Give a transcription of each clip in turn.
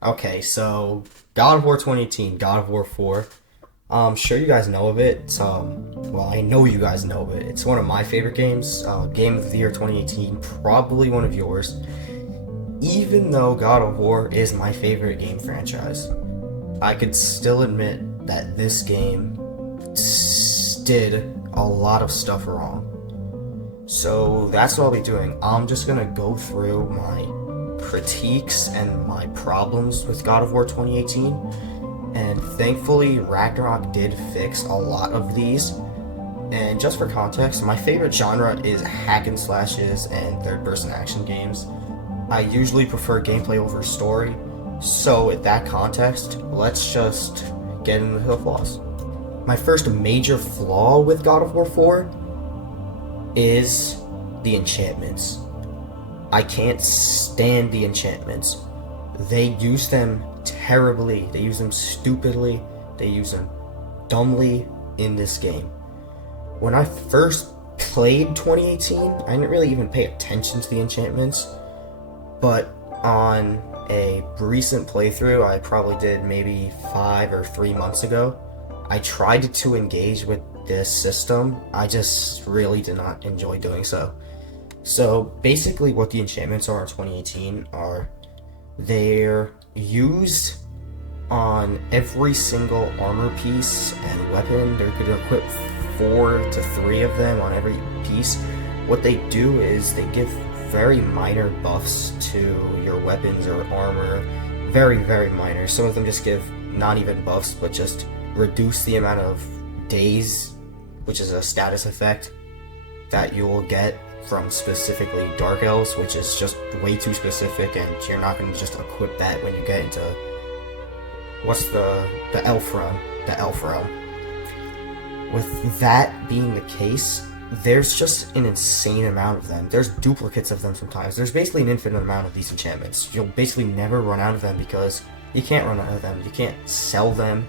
Okay, so God of War 2018, God of War 4. I'm sure you guys know of it. Well, I know you guys know of it. It's one of my favorite games. Game of the Year 2018, probably one of yours. Even though God of War is my favorite game franchise, I could still admit that this game did a lot of stuff wrong. So that's what I'll be doing. I'm just gonna go through my critiques and my problems with God of War 2018, and thankfully Ragnarok did fix a lot of these. And just for context, my favorite genre is hack and slashes and third person action games. I usually prefer gameplay over story, so with that context, let's just get into the flaws. My first major flaw with God of War 4 is the enchantments. I can't stand the enchantments. They use them terribly, they use them stupidly, they use them dumbly in this game. When I first played 2018, I didn't really even pay attention to the enchantments, but on a recent playthrough I probably did maybe 5 or 3 months ago, I tried to engage with this system. I just really did not enjoy doing so. So basically, what the enchantments are in 2018 are they're used on every single armor piece and weapon. They're going to equip 4 to 3 of them on every piece. What they do is they give very minor buffs to your weapons or armor. Very, very minor. Some of them just give not even buffs, but just reduce the amount of days, which is a status effect, that you will get from specifically Dark Elves, which is just way too specific, and you're not going to just equip that when you get into what's the Elf realm, the Elf realm. With that being the case, there's just an insane amount of them. There's duplicates of them sometimes. There's basically an infinite amount of these enchantments. You'll basically never run out of them because you can't run out of them. You can't sell them,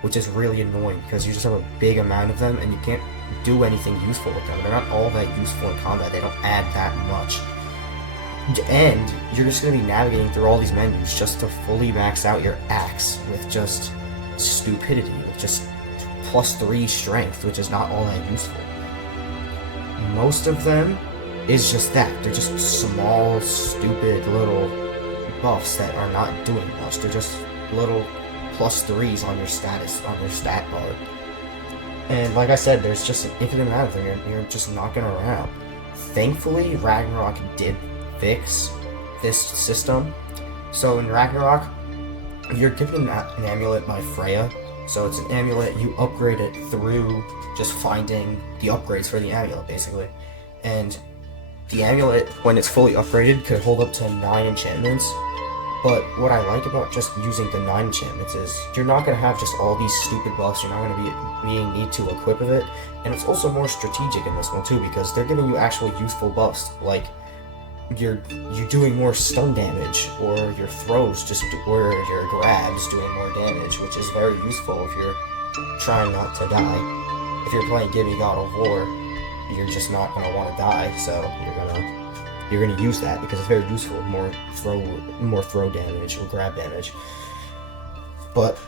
which is really annoying because you just have a big amount of them and you can't do anything useful with them. They're not all that useful in combat. They don't add that much. And you're just going to be navigating through all these menus just to fully max out your axe with just stupidity, with just +3 strength, which is not all that useful. Most of them is just that. They're just small, stupid little buffs that are not doing much. They're just little +3s on your status, on your stat bar. And like I said, there's just an infinite amount of them. You're just not gonna run out. Thankfully, Ragnarok did fix this system. So in Ragnarok, you're given an amulet by Freya. So it's an amulet, you upgrade it through just finding the upgrades for the amulet, basically. And the amulet, when it's fully upgraded, could hold up to 9 enchantments. But what I like about just using the 9 enchantments is you're not going to have just all these stupid buffs, you're not going to be need to equip of it. And it's also more strategic in this one too, because they're giving you actual useful buffs, like you're doing more stun damage, or your throws or your grabs doing more damage, which is very useful if you're trying not to die. If you're playing Gimme God of War, you're just not gonna want to die, so you're gonna use that because it's very useful. More throw damage or grab damage, but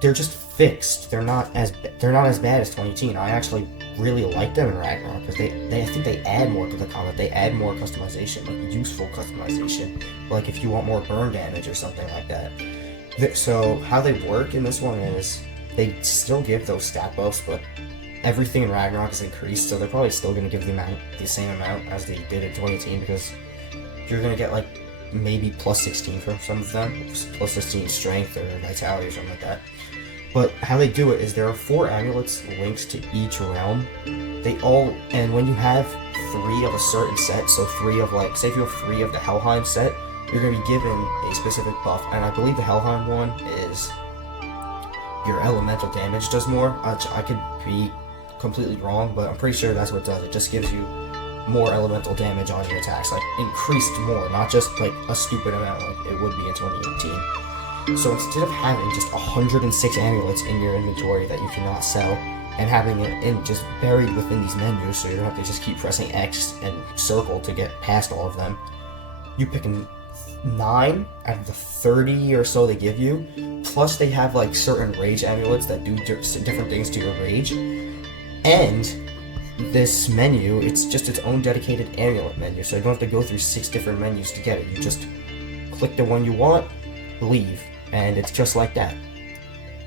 they're just fixed. They're not as bad as 2018. I actually really like them in Ragnarok because I think they add more to the combat. They add more customization, like useful customization, like if you want more burn damage or something like that. So how they work in this one is they still give those stat buffs, but everything in Ragnarok is increased, so they're probably still going to give the same amount as they did in 2018, because you're going to get like maybe +16 from some of them, +16 strength or vitality or something like that. But how they do it is there are 4 amulets linked to each realm. And when you have 3 of a certain set, so 3 of say if you have 3 of the Helheim set, you're going to be given a specific buff. And I believe the Helheim one is your elemental damage does more. I could be completely wrong, but I'm pretty sure that's what it does. It just gives you more elemental damage on your attacks, like increased more, not just like a stupid amount like it would be in 2018. So instead of having just 106 amulets in your inventory that you cannot sell, and having it just buried within these menus, so you don't have to just keep pressing X and circle to get past all of them, you pick 9 out of the 30 or so they give you. Plus, they have like certain rage amulets that do different things to your rage. And this menu, it's just its own dedicated amulet menu, so you don't have to go through 6 different menus to get it. You just click the one you want, leave, and it's just like that.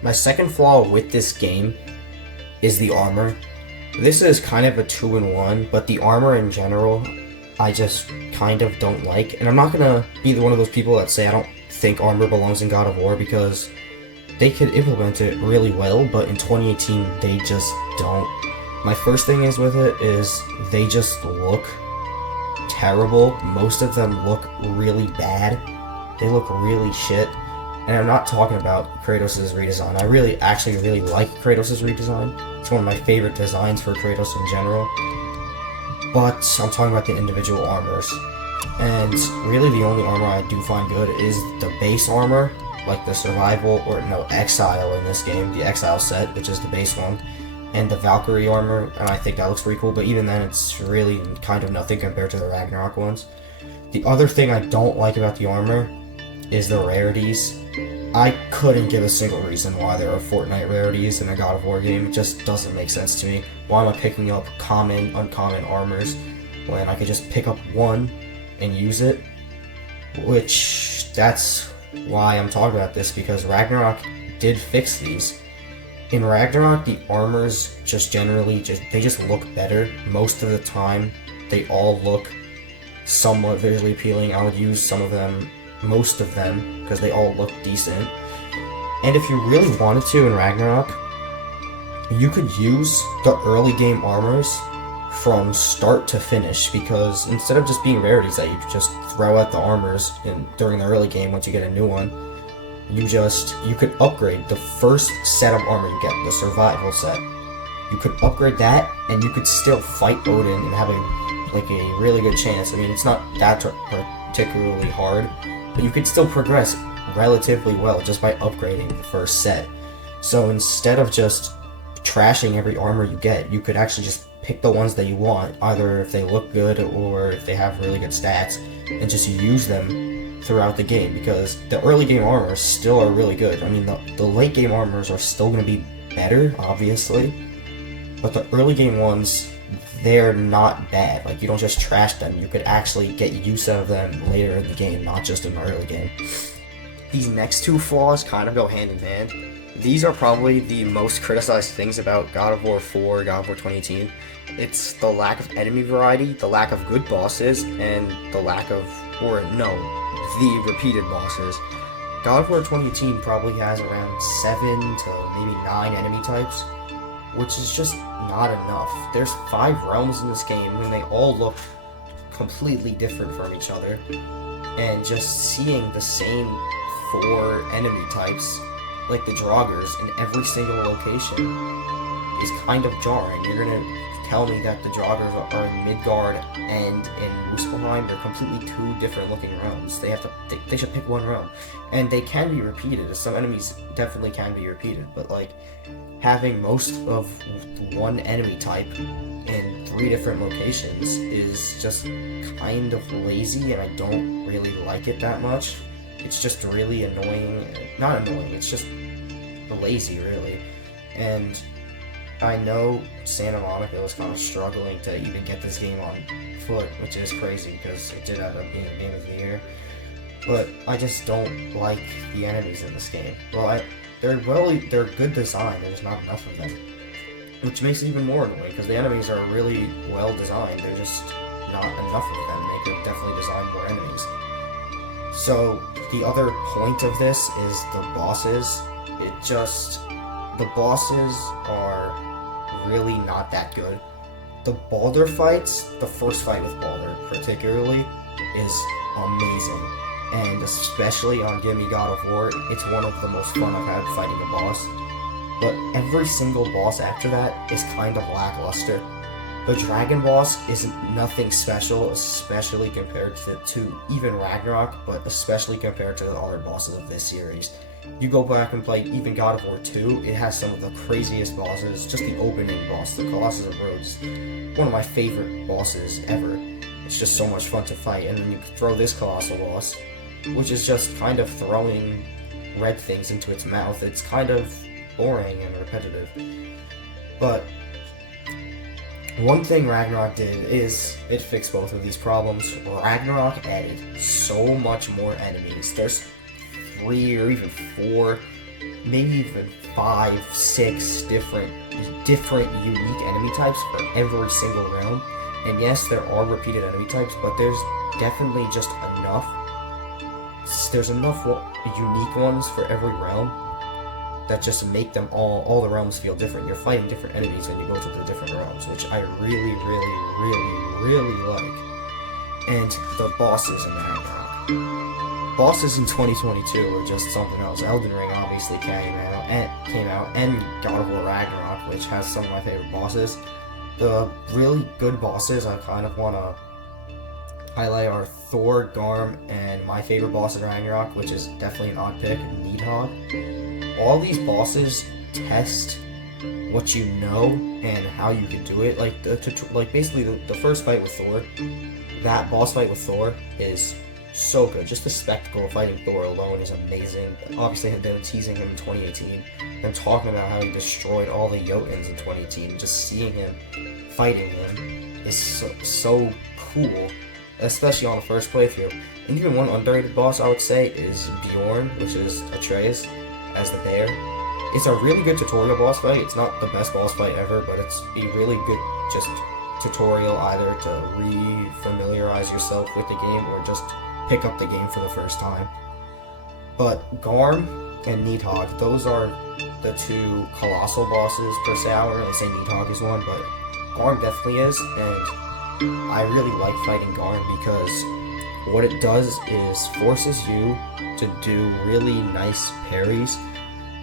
My second flaw with this game is the armor. This is kind of a 2-in-1, but the armor in general, I just kind of don't like. And I'm not gonna be one of those people that say I don't think armor belongs in God of War, because they could implement it really well, but in 2018 they just don't. My first thing is with it is they just look terrible. Most of them look really bad. They look really shit. And I'm not talking about Kratos' redesign. I actually really like Kratos' redesign. It's one of my favorite designs for Kratos in general. But I'm talking about the individual armors. And really the only armor I do find good is the base armor, like the survival, or no, exile in this game, the exile set, which is the base one, and the Valkyrie armor, and I think that looks pretty cool, but even then it's really kind of nothing compared to the Ragnarok ones. The other thing I don't like about the armor is the rarities. I couldn't give a single reason why there are Fortnite rarities in a God of War game. It just doesn't make sense to me. Why am I picking up common, uncommon armors when I could just pick up one and use it? Which, that's why I'm talking about this, because Ragnarok did fix these. In Ragnarok, the armors just generally, they just look better. Most of the time, they all look somewhat visually appealing. I would use some of them, most of them, because they all look decent. And if you really wanted to in Ragnarok, you could use the early game armors from start to finish, because instead of just being rarities that you just throw out the armors during the early game once you get a new one, you could upgrade the first set of armor you get, the survival set. You could upgrade that, and you could still fight Odin and have a really good chance. I mean, it's not that particularly hard, but you could still progress relatively well just by upgrading the first set. So instead of just trashing every armor you get, you could actually just pick the ones that you want, either if they look good or if they have really good stats, and just use them throughout the game, because the early game armors still are really good. I mean, the late game armors are still going to be better, obviously, but the early game ones, they're not bad. Like, you don't just trash them, you could actually get use out of them later in the game, not just in the early game. These next two flaws kind of go hand in hand. These are probably the most criticized things about God of War 4, God of War 2018. It's the lack of enemy variety, the lack of good bosses, and the lack of, the repeated bosses. God of War 2018 probably has around 7 to maybe 9 enemy types, which is just not enough. There's 5 realms in this game, and they all look completely different from each other. And just seeing the same 4 enemy types, like the Draugrs, in every single location is kind of jarring. You're gonna tell me that the Draugrs are in Midgard and in Muspelheim. They're completely 2 different looking realms. They should pick one realm. And they can be repeated. Some enemies definitely can be repeated, but like having most of one enemy type in 3 different locations is just kind of lazy, and I don't really like it that much. It's just really annoying. Not annoying, it's just lazy, really. And I know Santa Monica was kind of struggling to even get this game on foot, which is crazy because it did end up being Game of the Year. But I just don't like the enemies in this game. Well, they're good design, there's not enough of them. Which makes it even more annoying, because the enemies are really well designed, there's just not enough of them. They could definitely design more enemies. So, the other point of this is the bosses. The bosses are really not that good. The Baldur fights, the first fight with Baldur particularly, is amazing. And especially on Gimme God of War, it's one of the most fun I've had fighting a boss. But every single boss after that is kind of lackluster. The Dragon boss is nothing special, especially compared to even Ragnarok, but especially compared to the other bosses of this series. You go back and play even God of War 2, it has some of the craziest bosses. Just the opening boss, the Colossus of Rhodes, one of my favorite bosses ever. It's just so much fun to fight, and then you throw this colossal boss, which is just kind of throwing red things into its mouth. It's kind of boring and repetitive. But one thing Ragnarok did is it fixed both of these problems. Ragnarok added so much more enemies. There's 3 or even 4, maybe even 5, 6 different unique enemy types for every single realm. And yes, there are repeated enemy types, but there's definitely just enough. There's enough unique ones for every realm that just make them all the realms feel different. You're fighting different enemies when you go to the different realms, which I really like. And the bosses in Ragnarok. Bosses in 2022 were just something else. Elden Ring obviously came out, and God of War Ragnarok, which has some of my favorite bosses. The really good bosses I kind of want to highlight are Thor, Garm, and my favorite boss in Ragnarok, which is definitely an odd pick, Nidhogg. All these bosses test what you know and how you can do it. Like basically the first fight with Thor, that boss fight with Thor is so good. Just the spectacle of fighting Thor alone is amazing. Obviously, had been teasing him in 2018 and talking about how he destroyed all the Jotuns in 2018. Just seeing him fighting him is so cool, especially on the first playthrough. And even one underrated boss I would say is Bjorn, which is Atreus as the bear. It's a really good tutorial boss fight. It's not the best boss fight ever, but it's a really good just tutorial either to re-familiarize yourself with the game or just pick up the game for the first time. But Garm and Nidhogg, those are the 2 colossal bosses per se. I wouldn't really say Nidhogg is one, but Garm definitely is, and I really like fighting Garm because what it does is forces you to do really nice parries,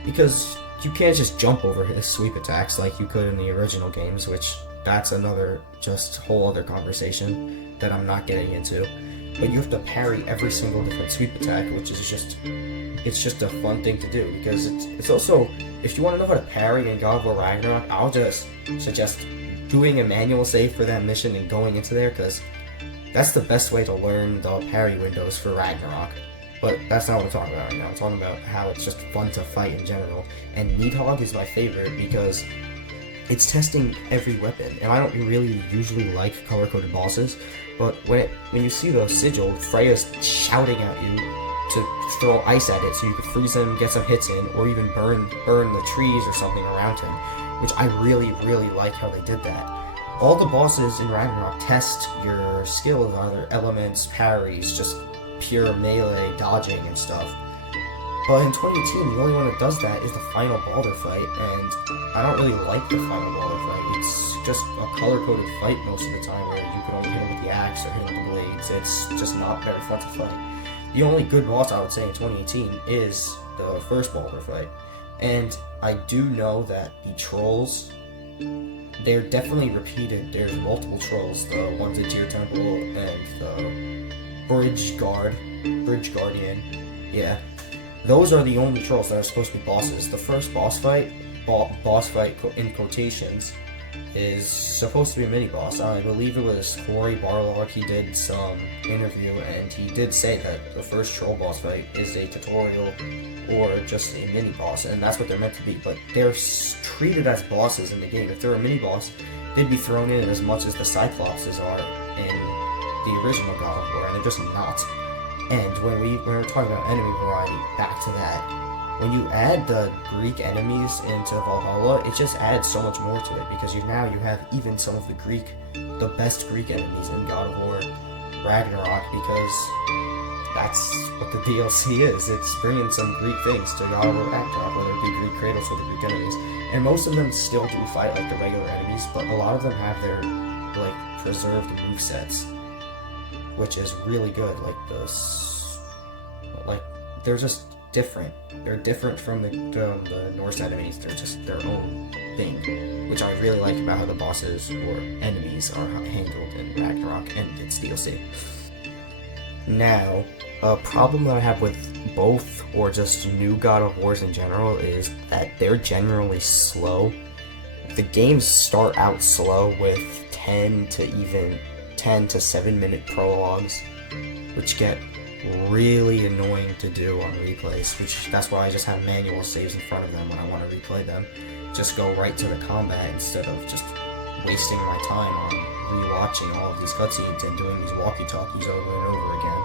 because you can't just jump over his sweep attacks like you could in the original games, which that's another just whole other conversation that I'm not getting into. But you have to parry every single different sweep attack, which is just a fun thing to do, because it's also, if you want to know how to parry in God of War Ragnarok, I'll just suggest doing a manual save for that mission and going into there, because that's the best way to learn the parry windows for Ragnarok. But that's not what I'm talking about right now. I'm talking about how it's just fun to fight in general. And Nidhogg is my favorite because it's testing every weapon, and I don't really usually like color-coded bosses, but when you see the sigil, Freya's shouting at you to throw ice at it so you can freeze him, get some hits in, or even burn the trees or something around him, which I really like how they did that. All the bosses in Ragnarok test your skills, either elements, parries, just pure melee, dodging and stuff. But in 2018, the only one that does that is the final Baldur fight, and I don't really like the final Baldur fight. It's just a color-coded fight most of the time where you can only hit him with the axe or hit him with the blades. It's just not very fun to fight. The only good boss I would say in 2018 is the first Baldur fight. And I do know that the trolls, they're definitely repeated. There's multiple trolls, the ones in Tyr Temple and the Bridge Guardian. Yeah. Those are the only trolls that are supposed to be bosses. The first boss fight in quotations, is supposed to be a mini-boss. I believe it was Cory Barlog. He did some interview, and he did say that the first troll boss fight is a tutorial or just a mini-boss, and that's what they're meant to be. But they're treated as bosses in the game. If they're a mini-boss, they'd be thrown in as much as the Cyclopses are in the original God of War, and they're just not. And when we're talking about enemy variety, back to that. When you add the Greek enemies into Valhalla, it just adds so much more to it, because you have even some of the best Greek enemies in God of War Ragnarok, because that's what the DLC is. It's bringing some Greek things to God of War Ragnarok, whether it be Greek Kratos or the Greek enemies. And most of them still do fight like the regular enemies, but a lot of them have their preserved movesets, which is really good. They're just different. They're different from the Norse enemies. They're just their own thing, which I really like about how the bosses or enemies are handled in Ragnarok and its DLC. Now, a problem that I have with both, or just new God of Wars in general, is that they're generally slow. The games start out slow with 10 to 7 minute prologues, which get really annoying to do on replays, which that's why I just have manual saves in front of them when I want to replay them. Just go right to the combat instead of just wasting my time on rewatching all of these cutscenes and doing these walkie-talkies over and over again.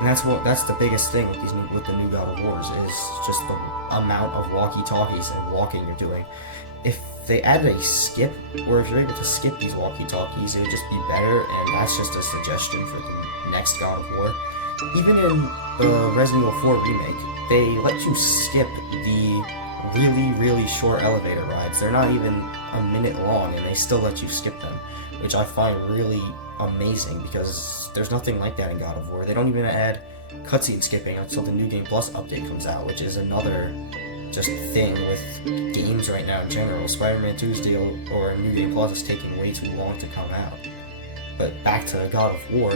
And that's the biggest thing with the new God of Wars is just the amount of walkie-talkies and walking you're doing. If they added a skip, or if you're able to skip these walkie-talkies, it would just be better, and that's just a suggestion for the next God of War. Even in the Resident Evil 4 remake, they let you skip the really short elevator rides. They're not even a minute long, and they still let you skip them, which I find really amazing because there's nothing like that in God of War. They don't even add cutscene skipping until the New Game Plus update comes out, which is another just thing with games right now in general. Spider-Man 2's deal or New Game Plus is taking way too long to come out. But back to God of War,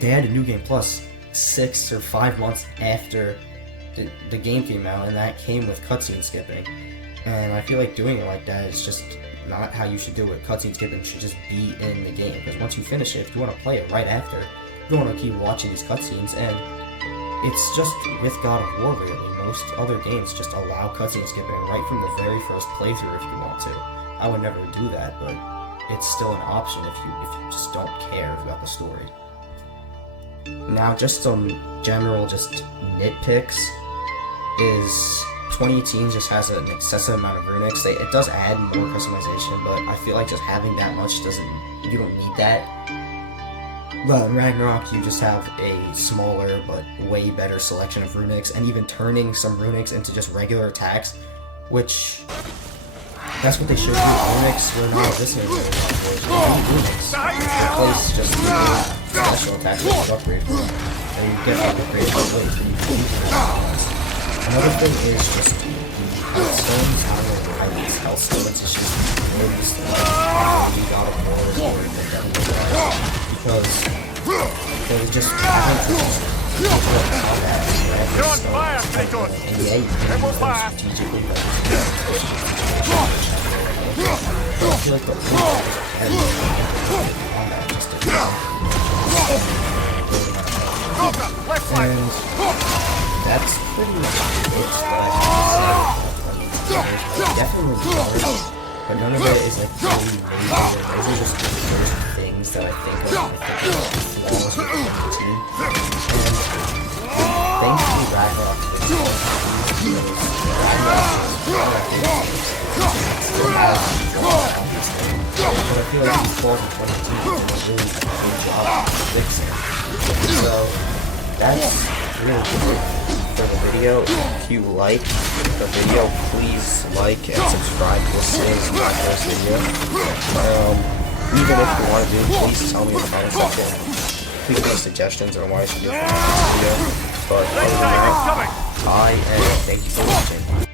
they added New Game Plus 6 or 5 months after the game came out, and that came with cutscene skipping. And I feel like doing it like that is just not how you should do it. Cutscene skipping should just be in the game, because once you finish it, if you want to play it right after, you don't want to keep watching these cutscenes. And it's just with God of War, really. Most other games just allow cutscene skipping right from the very first playthrough if you want to. I would never do that, but it's still an option if you just don't care about the story. Now, just some general nitpicks is 2018 just has an excessive amount of runics. It does add more customization, but I feel like just having that much you don't need that. But in Ragnarok, you just have a smaller but way better selection of runics, and even turning some runics into just regular attacks, which that's what they should do. Runics were not this in runics. Replace just special attacks with upgrades, and you get upgrades by weight. Another thing is just the health stones. I don't know why these health stones issues noticed like God of War or the Devil May Cry, because they just haven't combat. You're on fire, Kratos! And yeah, you can use them strategically, but I feel like the combat just didn't and that's pretty much it that I definitely hard, but none of it is like really major. Those are just the first things that I think of when I think about flaws with the team. And thanks to Ragnarok, but I feel like these flaws in 2018 are really a good job fixing. So that's really good for the video. If you like the video, please like and subscribe. This is my first video. Even if you want to do, please tell me in the comment section. Please make suggestions on what I should do for the next video. But other than that, thank you for watching.